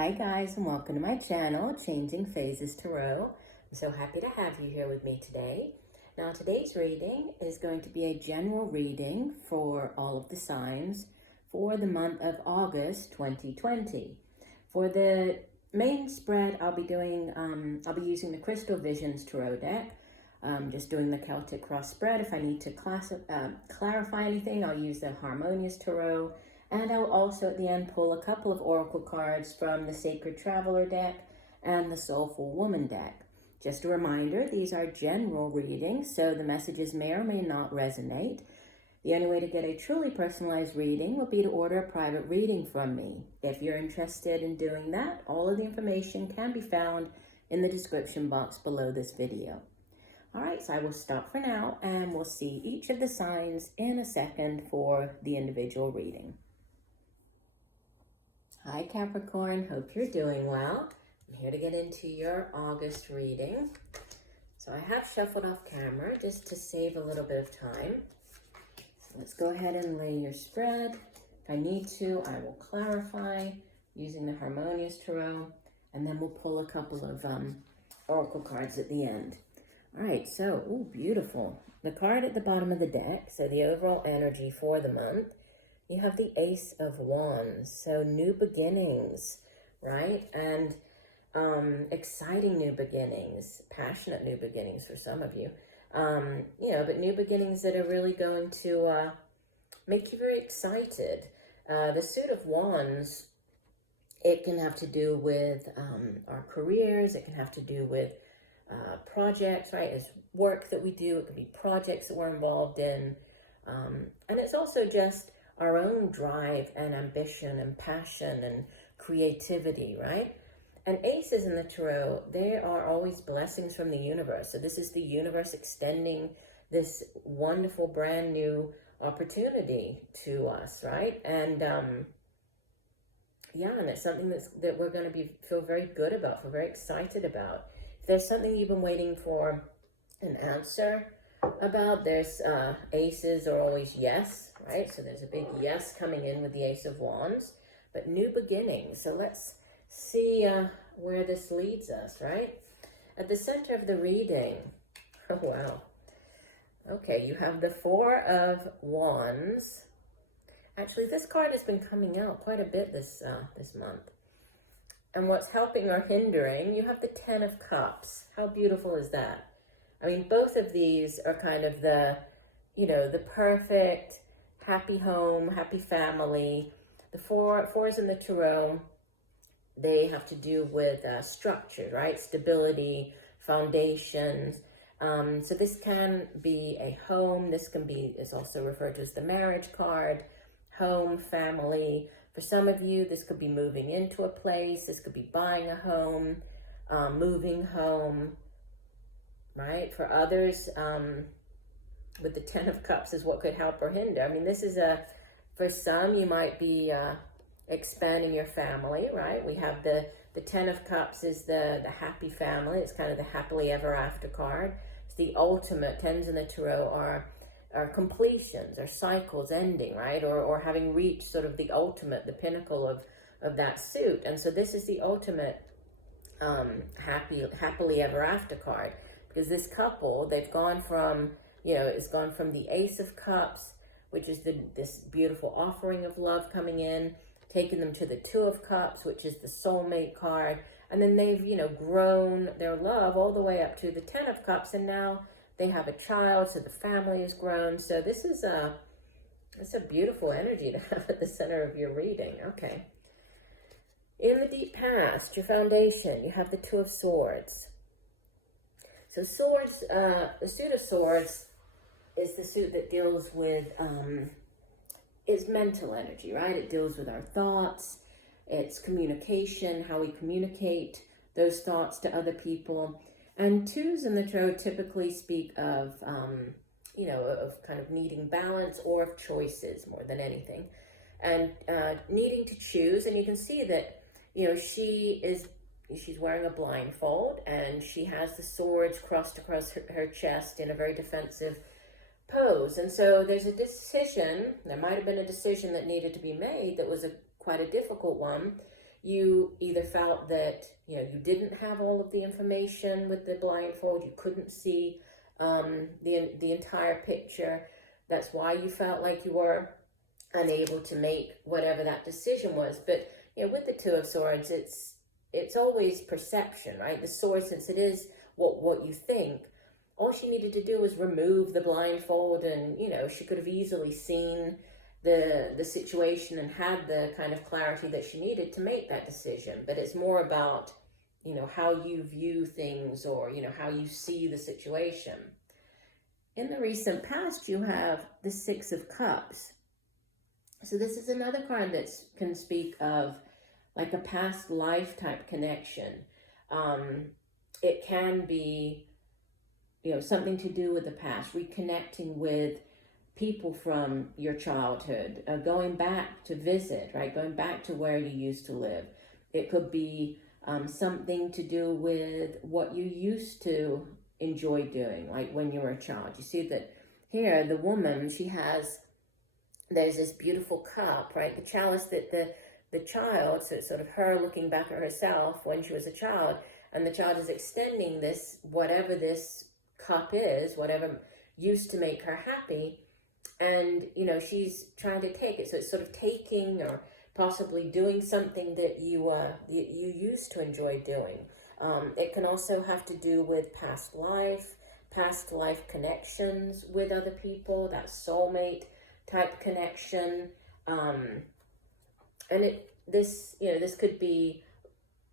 Hi guys, and welcome to my channel, Changing Phases Tarot. I'm so happy to have you here with me today. Now today's reading is going to be a general reading for all of the signs for the month of August 2020. For the main spread, I'll be using the Crystal Visions Tarot deck. Just doing the Celtic Cross spread. If I need to clarify anything, I'll use the Harmonious Tarot. And I'll also at the end pull a couple of oracle cards from the Sacred Traveler deck and the Soulful Woman deck. Just a reminder, these are general readings, so the messages may or may not resonate. The only way to get a truly personalized reading will be to order a private reading from me. If you're interested in doing that, all of the information can be found in the description box below this video. All right, so I will stop for now and we'll see each of the signs in a second for the individual reading. Hi Capricorn, hope you're doing well. I'm here to get into your August reading. So I have shuffled off camera just to save a little bit of time. So let's go ahead and lay your spread. If I need to, I will clarify using the Harmonious Tarot, and then we'll pull a couple of oracle cards at the end. All right, so, ooh, beautiful. The card at the bottom of the deck, so the overall energy for the month, you have the Ace of Wands, so new beginnings, right? And exciting new beginnings, passionate new beginnings for some of you. But new beginnings that are really going to make you very excited. The Suit of Wands, it can have to do with our careers. It can have to do with projects, right? It's work that we do. It could be projects that we're involved in. And it's also just our own drive and ambition and passion and creativity, right? And aces in the tarot, they are always blessings from the universe. So this is the universe extending this wonderful brand new opportunity to us, right? And and it's something that we're going to feel very good about, feel very excited about. If there's something you've been waiting for an answer about, there's aces are always yes, right? So there's a big yes coming in with the Ace of Wands, but new beginnings. So let's see where this leads us, right? At the center of the reading, oh wow. Okay, you have the Four of Wands. Actually, this card has been coming out quite a bit this month. And what's helping or hindering, you have the Ten of Cups. How beautiful is that? I mean, both of these are kind of the perfect happy home, happy family. The fours in the tarot, they have to do with structure, right? Stability, foundations. So this can be a home. This is also referred to as the marriage card, home, family. For some of you, this could be moving into a place. This could be buying a home, moving home, right? For others, with the Ten of Cups is what could help or hinder. I mean, this is for some, you might be expanding your family, right? We have the Ten of Cups is the happy family. It's kind of the happily ever after card. It's the ultimate. Tens in the tarot are completions, or cycles ending, right? Or having reached sort of the ultimate, the pinnacle of that suit. And so this is the ultimate happily ever after card. Because this couple, they've gone from, it's gone from the Ace of Cups, which is this beautiful offering of love coming in, taking them to the Two of Cups, which is the soulmate card. And then they've, grown their love all the way up to the Ten of Cups. And now they have a child, so the family has grown. So this is it's a beautiful energy to have at the center of your reading. Okay. In the deep past, your foundation, you have the Two of Swords. So swords, the Suit of Swords is the suit that deals with, it's mental energy, right? It deals with our thoughts, it's communication, how we communicate those thoughts to other people. And twos in the tarot typically speak of, of kind of needing balance or of choices more than anything. And needing to choose, and you can see that, she's wearing a blindfold and she has the swords crossed across her chest in a very defensive pose. And so there's a decision, there might have been a decision that needed to be made that was quite a difficult one. you either felt that, you didn't have all of the information with the blindfold, you couldn't see the entire picture. That's why you felt like you were unable to make whatever that decision was. But with the Two of Swords, it's always perception, right? The sword, since it is what you think, all she needed to do was remove the blindfold, and she could have easily seen the situation and had the kind of clarity that she needed to make that decision. But it's more about how you view things, or how you see the situation. In the recent past, you have the Six of Cups. So this is another card that can speak of like a past life type connection. It can be, something to do with the past, reconnecting with people from your childhood, going back to visit, right? Going back to where you used to live. It could be something to do with what you used to enjoy doing, like when you were a child. You see that here, the woman, there's this beautiful cup, right? The chalice that the child, so it's sort of her looking back at herself when she was a child, and the child is extending this, whatever this cup is, whatever used to make her happy, and she's trying to take it. So it's sort of taking, or possibly doing something that you used to enjoy doing. It can also have to do with past life connections with other people, that soulmate type connection. And this could be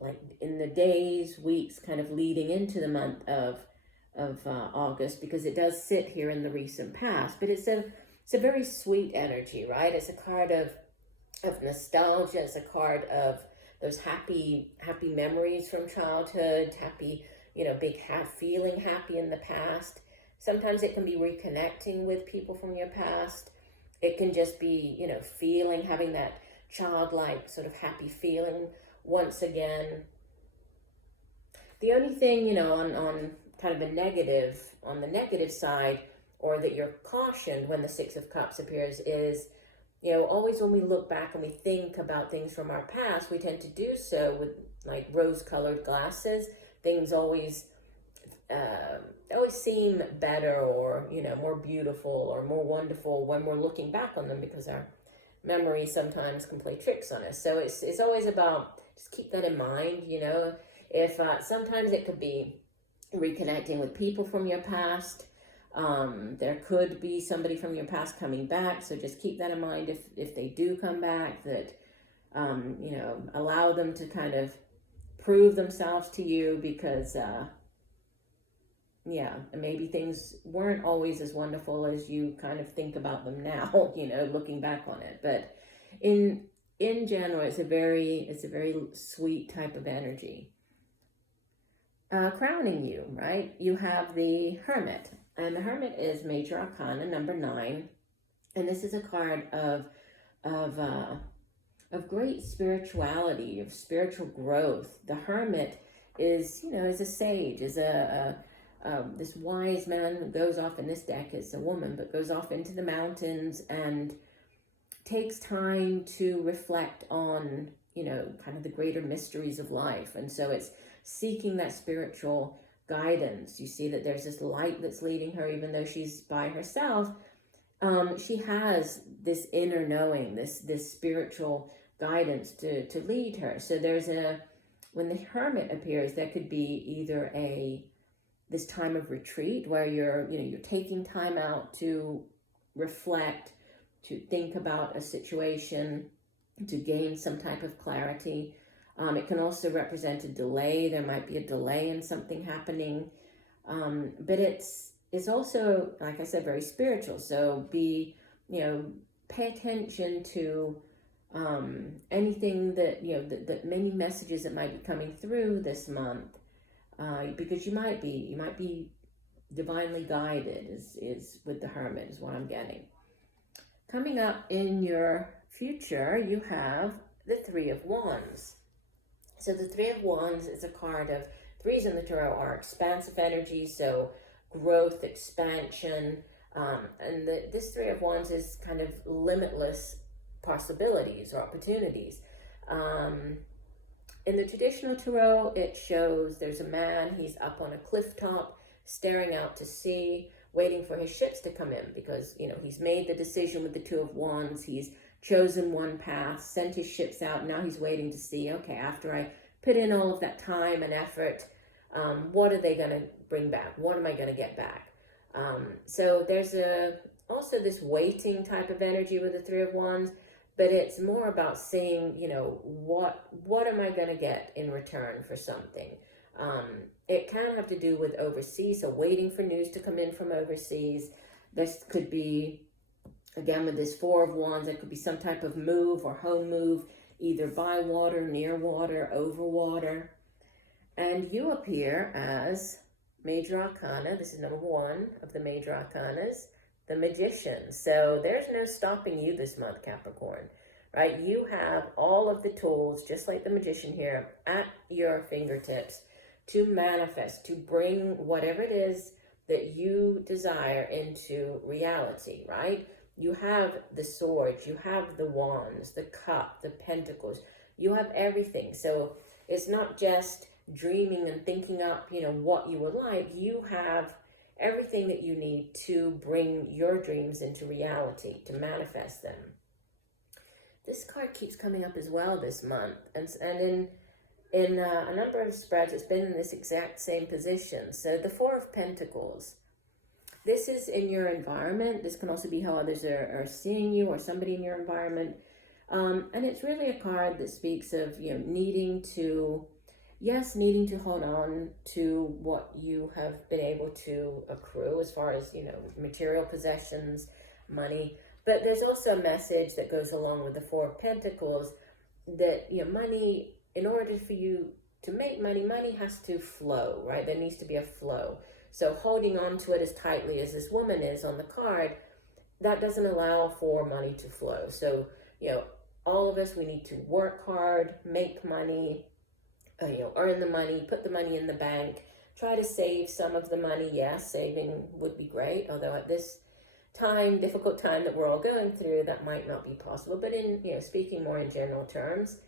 like in the days, weeks, kind of leading into the month of August, because it does sit here in the recent past. But it's a very sweet energy, right? It's a card of nostalgia. It's a card of those happy memories from childhood, happy, feeling happy in the past. Sometimes it can be reconnecting with people from your past. It can just be, having that childlike sort of happy feeling once again. The only thing, on kind of on the negative side, or that you're cautioned when the Six of Cups appears, is, always when we look back and we think about things from our past, we tend to do so with like rose-colored glasses. Things always seem better, or more beautiful or more wonderful when we're looking back on them, because our memory sometimes can play tricks on us. So it's always about, just keep that in mind. If sometimes it could be reconnecting with people from your past. There could be somebody from your past coming back, so just keep that in mind if they do come back, that allow them to kind of prove themselves to you, because maybe things weren't always as wonderful as you kind of think about them now, looking back on it. But in general, it's a very sweet type of energy. Crowning you, right? You have the Hermit, and the Hermit is Major Arcana number 9, and this is a card of great spirituality, of spiritual growth. The Hermit is a sage, is this wise man who goes off, in this deck it's a woman, but goes off into the mountains and takes time to reflect on, kind of the greater mysteries of life. And so it's seeking that spiritual guidance. You see that there's this light that's leading her, even though she's by herself. She has this inner knowing, this spiritual guidance to lead her. So when the Hermit appears, there could be either this time of retreat where you're taking time out to reflect, to think about a situation, to gain some type of clarity. It can also represent a delay. There might be a delay in something happening. But it's also, like I said, very spiritual. So pay attention to anything that, that many messages that might be coming through this month, because you might be divinely guided, is with the Hermit, is what I'm getting. Coming up in your future, you have the Three of Wands. So the Three of Wands is a card of, threes in the tarot are expansive energy, so growth, expansion, and this Three of Wands is kind of limitless possibilities or opportunities. In the traditional tarot, it shows there's a man, he's up on a cliff top, staring out to sea, waiting for his ships to come in because, you know, he's made the decision with the Two of Wands, he's chosen one path, sent his ships out, now he's waiting to see, okay, after I put in all of that time and effort, what are they going to bring back? What am I going to get back? So there's also this waiting type of energy with the Three of Wands, but it's more about seeing, you know, what am I going to get in return for something? It can have to do with overseas, so waiting for news to come in from overseas. This could be, again, with this Four of Wands, it could be some type of move or home move, either by water, near water, over water. And you appear as Major Arcana. This is number 1 of the Major Arcanas, the Magician. So there's no stopping you this month, Capricorn, right? You have all of the tools, just like the Magician here, at your fingertips to manifest, to bring whatever it is that you desire into reality, right? You have the swords, you have the wands, the cup, the pentacles, you have everything. So it's not just dreaming and thinking up, you know, what you would like. You have everything that you need to bring your dreams into reality, to manifest them. This card keeps coming up as well this month, and in a number of spreads, it's been in this exact same position. So the Four of Pentacles, this is in your environment. This can also be how others are seeing you or somebody in your environment. And it's really a card that speaks of, you know, needing to hold on to what you have been able to accrue as far as, you know, material possessions, money. But there's also a message that goes along with the Four of Pentacles that, you know, money, in order for you to make money, money has to flow, right? There needs to be a flow. So holding on to it as tightly as this woman is on the card, that doesn't allow for money to flow. So, you know, all of us, we need to work hard, make money, you know, earn the money, put the money in the bank, try to save some of the money. Yes, saving would be great, although at this time, difficult time that we're all going through, that might not be possible. But in, you know, speaking more in general terms,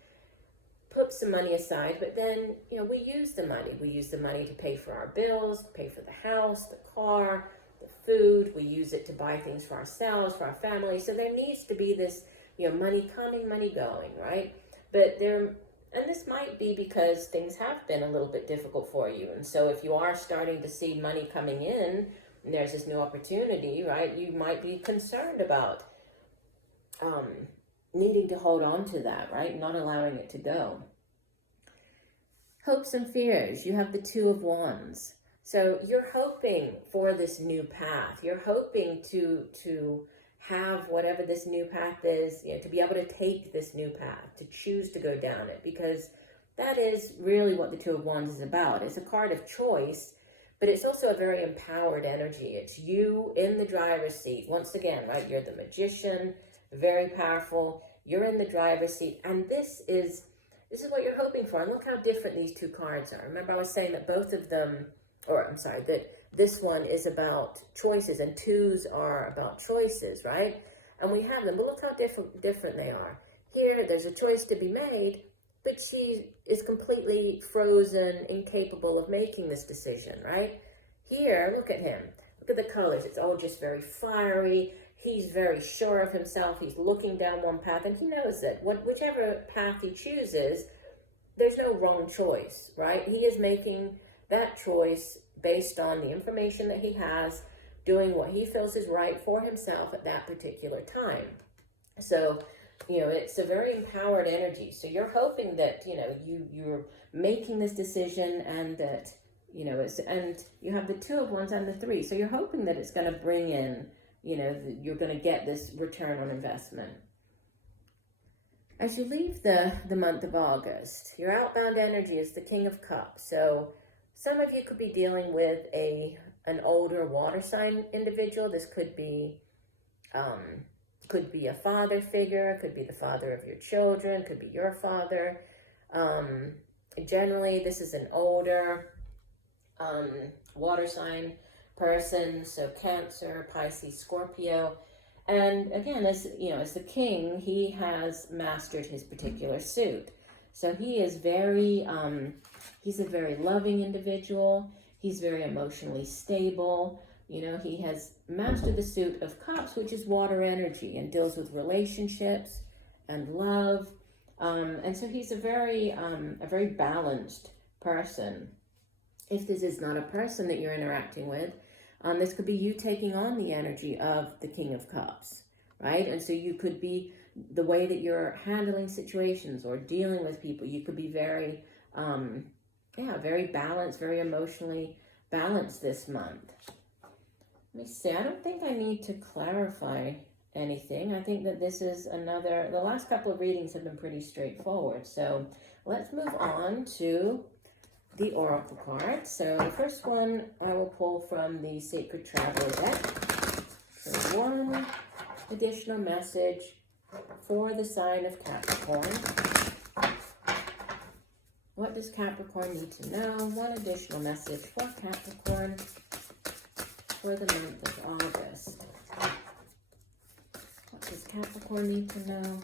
put some money aside, but then, you know, we use the money. We use the money to pay for our bills, pay for the house, the car, the food. We use it to buy things for ourselves, for our family. So there needs to be this, you know, money coming, money going, right? But and this might be because things have been a little bit difficult for you. And so if you are starting to see money coming in, and there's this new opportunity, right? You might be concerned about needing to hold on to that, right? Not allowing it to go. Hopes and fears. You have the Two of Wands. So you're hoping for this new path. You're hoping to have whatever this new path is, you know, to be able to take this new path, to choose to go down it, because that is really what the Two of Wands is about. It's a card of choice, but it's also a very empowered energy. It's you in the driver's seat. Once again, right? You're the Magician, very powerful. You're in the driver's seat, and this is what you're hoping for. And look how different these two cards are. Remember, I was saying that both of them, that this one is about choices, and twos are about choices, right? And we have them, but look how different they are. Here, there's a choice to be made, but she is completely frozen, incapable of making this decision, right? Here, look at him. Look at the colors. It's all just very fiery. He's very sure of himself. He's looking down one path, and he knows that whichever path he chooses, there's no wrong choice, right? He is making that choice based on the information that he has, doing what he feels is right for himself at that particular time. So, you know, it's a very empowered energy. So you're hoping that, you know, you're making this decision, and that, you know, and you have the Two of Wands and the Three. So you're hoping that it's going to bring in, you know, you're going to get this return on investment. As you leave the month of August, your outbound energy is the King of Cups. So some of you could be dealing with an older water sign individual. This could be a father figure, could be the father of your children, could be your father. Generally, this is an older water sign person, so Cancer, Pisces, Scorpio. And again, as you know, as the king, he has mastered his particular suit. So he is very, he's a very loving individual. He's very emotionally stable. You know, he has mastered the suit of cups, which is water energy, and deals with relationships and love. And so he's a very balanced person. If this is not a person that you're interacting with, this could be you taking on the energy of the King of Cups, right? And so you could be, the way that you're handling situations or dealing with people, you could be very, very balanced, very emotionally balanced this month. Let me see, I don't think I need to clarify anything. I think that this is another, the last couple of readings have been pretty straightforward. So let's move on to the Oracle cards. So the first one I will pull from the Sacred Traveler deck. So one additional message for the sign of Capricorn. What does Capricorn need to know? One additional message for Capricorn for the month of August. What does Capricorn need to know?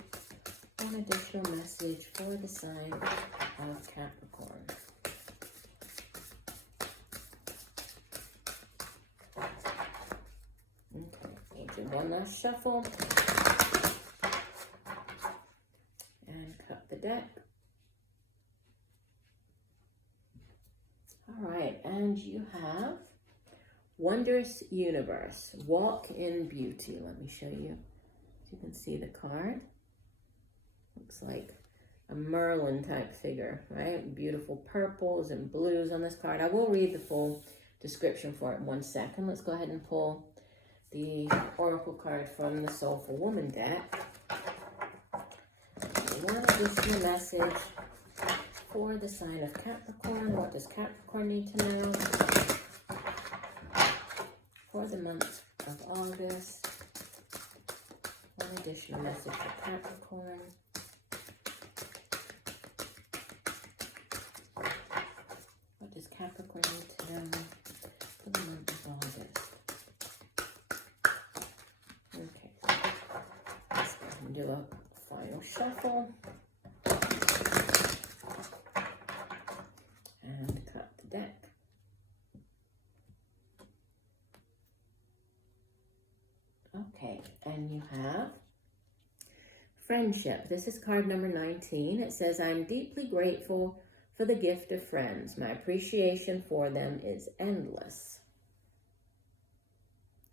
One additional message for the sign of Capricorn. Okay, do one last shuffle and cut the deck. All right, and you have Wondrous Universe, Walk in Beauty. Let me show you. You can see the card. Looks like a Merlin type figure, right? Beautiful purples and blues on this card. I will read the full description for it in 1 second. Let's go ahead and pull the Oracle card from the Soulful Woman deck. One additional message for the sign of Capricorn. What does Capricorn need to know for the month of August? One additional message for Capricorn. What does Capricorn need to know for the month of August? Okay, let's go ahead and do a final shuffle. And cut the deck. Okay, and you have Friendship. This is card number 19. It says, I'm deeply grateful for the gift of friends. My appreciation for them is endless.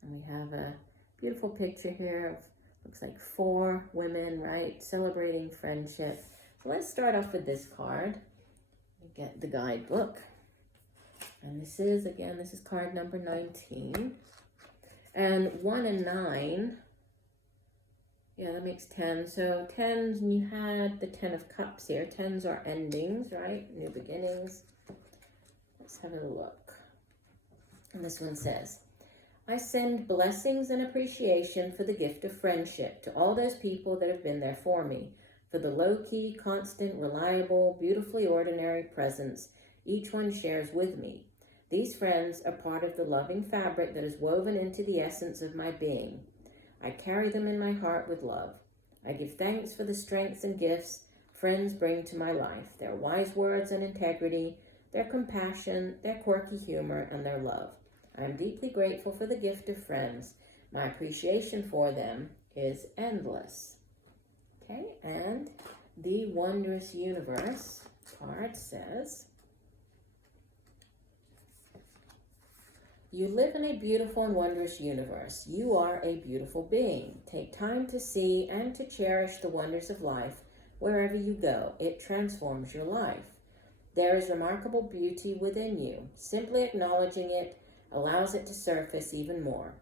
And we have a beautiful picture here of, looks like 4 women, right, celebrating friendship. So let's start off with this card. Get the guidebook. And this is, again, this is card number 19. And 1 and 9, yeah, that makes 10. So 10s, and you had the 10 of Cups here. 10s are endings, right? New beginnings. Let's have a look. And this one says, I send blessings and appreciation for the gift of friendship to all those people that have been there for me, for the low-key, constant, reliable, beautifully ordinary presence each one shares with me. These friends are part of the loving fabric that is woven into the essence of my being. I carry them in my heart with love. I give thanks for the strengths and gifts friends bring to my life, their wise words and integrity, their compassion, their quirky humor, and their love. I am deeply grateful for the gift of friends. My appreciation for them is endless. Okay, and the Wondrous Universe card says, you live in a beautiful and wondrous universe. You are a beautiful being. Take time to see and to cherish the wonders of life wherever you go. It transforms your life. There is remarkable beauty within you. Simply acknowledging it allows it to surface even more.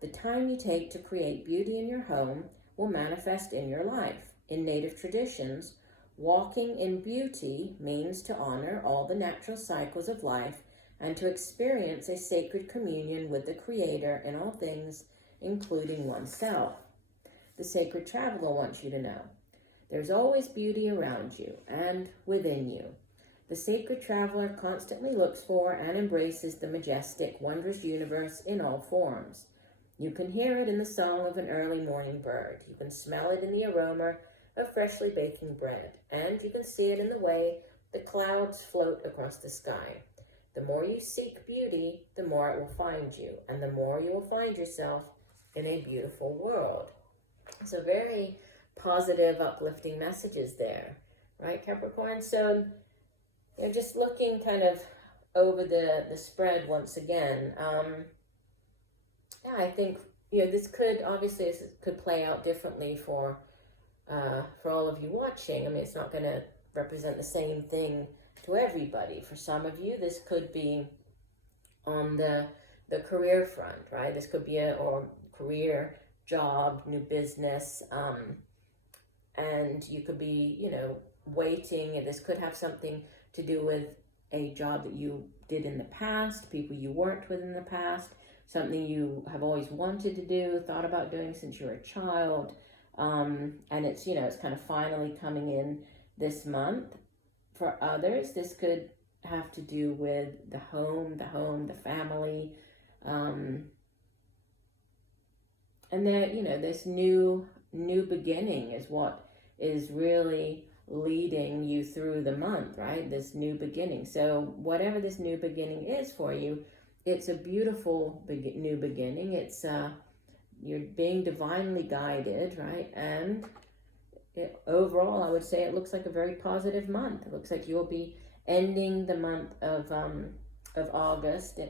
The time you take to create beauty in your home will manifest in your life. In Native traditions, walking in beauty means to honor all the natural cycles of life and to experience a sacred communion with the Creator in all things, including oneself. The Sacred Traveler wants you to know, there's always beauty around you and within you. The Sacred Traveler constantly looks for and embraces the majestic, wondrous universe in all forms. You can hear it in the song of an early morning bird. You can smell it in the aroma of freshly baking bread. And you can see it in the way the clouds float across the sky. The more you seek beauty, the more it will find you, and the more you will find yourself in a beautiful world. So very positive, uplifting messages there, right, Capricorn? So you're just looking kind of over the spread once again. Yeah, I think, this could, obviously, this could play out differently for all of you watching. I mean, it's not going to represent the same thing to everybody. For some of you, this could be on the career front, right? This could be or career, job, new business, and you could be, waiting, and this could have something to do with a job that you did in the past, people you worked with in the past, something you have always wanted to do, thought about doing since you were a child, and it's, it's kind of finally coming in this month. For others, this could have to do with the home, the family, and then, this new beginning is what is really leading you through the month, right? This new beginning. So whatever this new beginning is for you, it's a beautiful new beginning. It's you're being divinely guided, right? And overall, I would say it looks like a very positive month. It looks like you'll be ending the month of August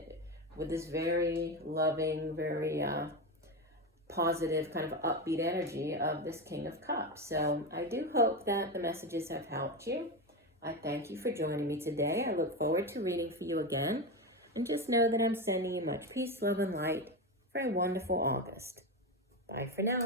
with this very loving, very positive, kind of upbeat energy of this King of Cups. So I do hope that the messages have helped you. I thank you for joining me today. I look forward to reading for you again. And just know that I'm sending you much peace, love, and light for a wonderful August. Bye for now.